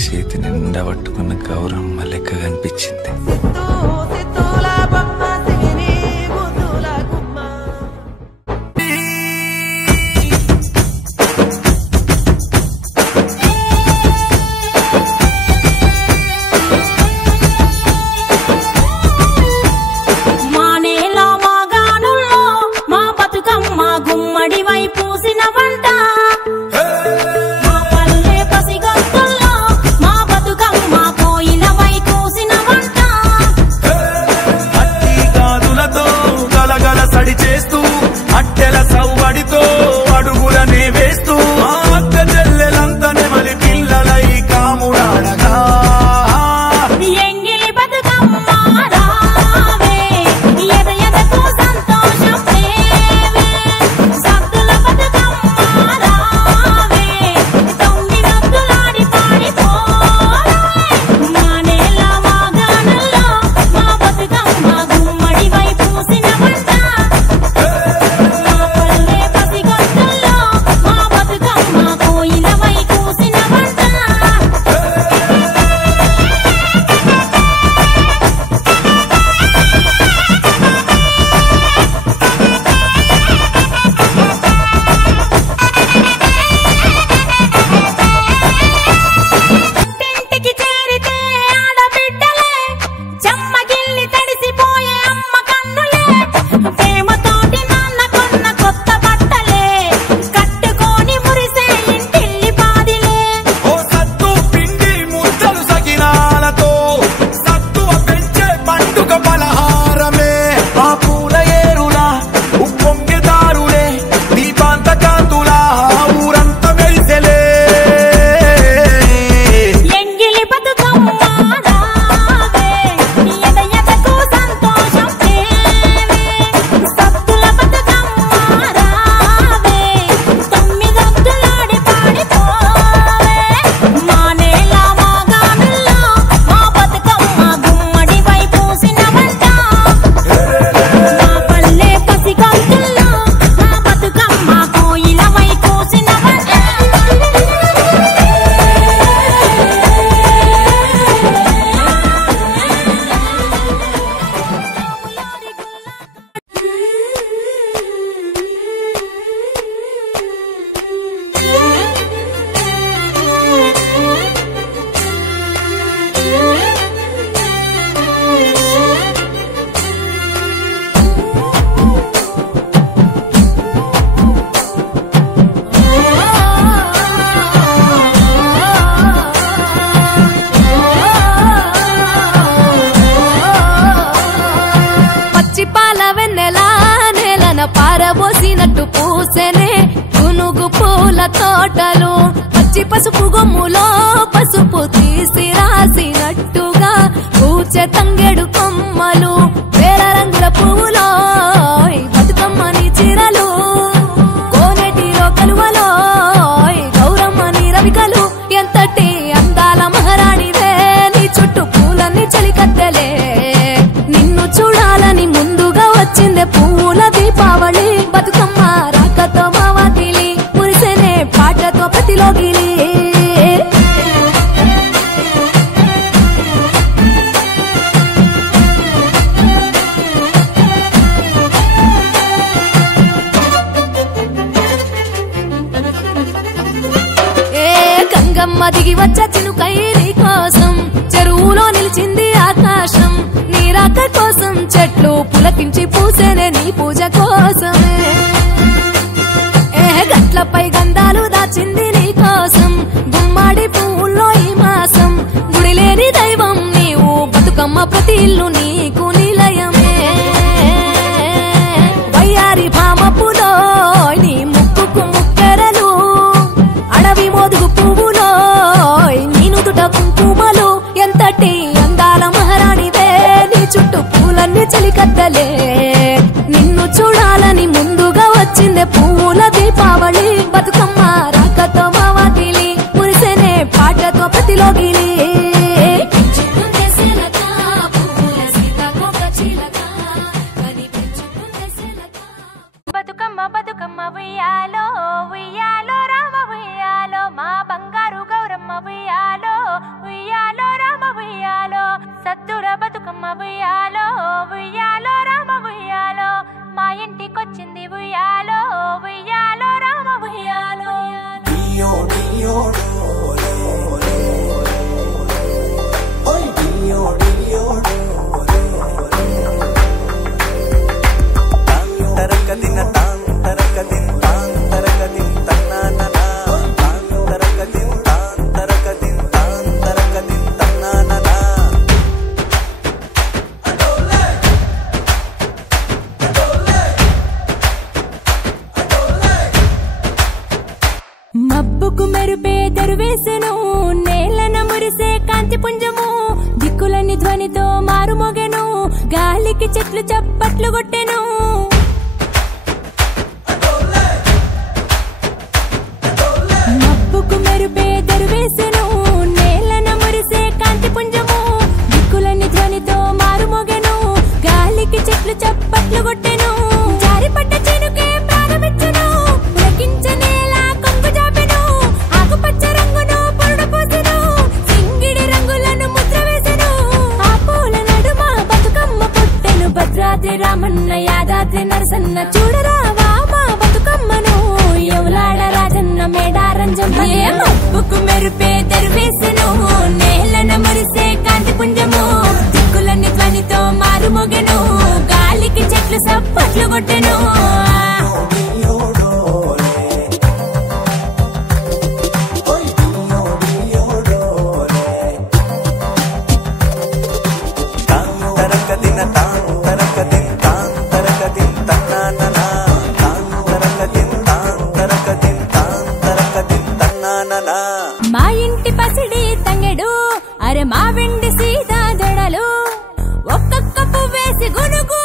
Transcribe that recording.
చేతి నిండా పట్టుకున్న గౌరమ్మ లెక్క కనిపించింది. పారబోసినట్టు పూసెనే గునుగు పూల తోటలు పచ్చి పసుపు గొమ్ములో పసుపు తీసి రాసినట్టుగా పూచె తంగెడు కొమ్మలు వేల రంగుల పువ్వులో బతుకమ్మని చీరలు కోనేటిలో కలువలో గౌరమ్మని రవికలు ఎంతటి అందాల మహారాణివే నీ చుట్టూ పూలన్నీ చలికత్తెలే నిన్ను చూడాలని ముందుగా వచ్చిందే పువ్వుల దీపావళి బతుకమ్మ రాకతో మావాతిలి మురిసెనే పాటతో ప్రతిలోగిలి గంగమ్మ దిగి వచ్చ చినుకై నీ కోసం చెరువులో నిలిచింది ఆకాశం నీ రాక కోసం చెట్లు పులకించి పూసేనే నీ పూజ కోసమే గట్లపై గంధాలు దాచింది నీ కోసం గుమ్మాడి పువ్వుల్లో ఈ మాసం గుడి లేని దైవం నీవు బతుకమ్మ ప్రతి ఇల్లు నీకు నిలయమే వయ్యారి భామపులో నీ ముక్కుకు ముక్కెరలు అడవి మోదుగు పువ్వులో నీ నుదుట కుంకుమలు ఎంతటి అందాల మహారాణివే నీ చుట్టూ పూలన్నీ చలికత్తలే నిన్ను చూడాలని ముందుగా వచ్చిందే పువ్వుల దీపావళి బతుకమ్మ రాకతో మావాతిలి మురిసెనే పాటతో ప్రతిలోగిలి బతుకమ్మ బతుకమ్మ ఉయ్యాలో ఉయ్యాలో రామ ఉయ్యాలో మా బంగారు గౌరమ్మ ఉయ్యాలో గాలికి చెట్లు చప్పట్లు కొట్టెను మబ్బుకు మెరుపే దరువేసెను నేలన మురిసే కాంతి పుంజము దిక్కులని ధ్వనితో మారుమోగెను గాలికి చెట్లు చప్పట్లు కొట్టెను జారిపడ్డ చినుకే ప్రాణమిచ్చెను పులకించే నేల కొంగు జాపెను ఆకుపచ్చ రంగును పొరుడు పోసెను సింగిడి రంగులను ముద్ర వేసెను ఆ పూల నడుమ బతుకమ్మ పుట్టెను భద్రాద్రి రామన్న యాదాద్రి నరసన్న చూడరావా మా బతుకమ్మను ఎవలాడ రాజన్న మేడారంజం మబ్బుకు మెరుపే తెరువేసెను నేలన మురిసే కాంతి పుంజము దిక్కులన్నీ ధ్వనితో మారుమోగెను గాలికి చెట్లు సప్పట్లు కొట్టెను మా ఇంటి పసిడి తంగెడు అరే మా వెండి సీతా దొడలు ఒక్కొక్క పువ్వేసి గునుగు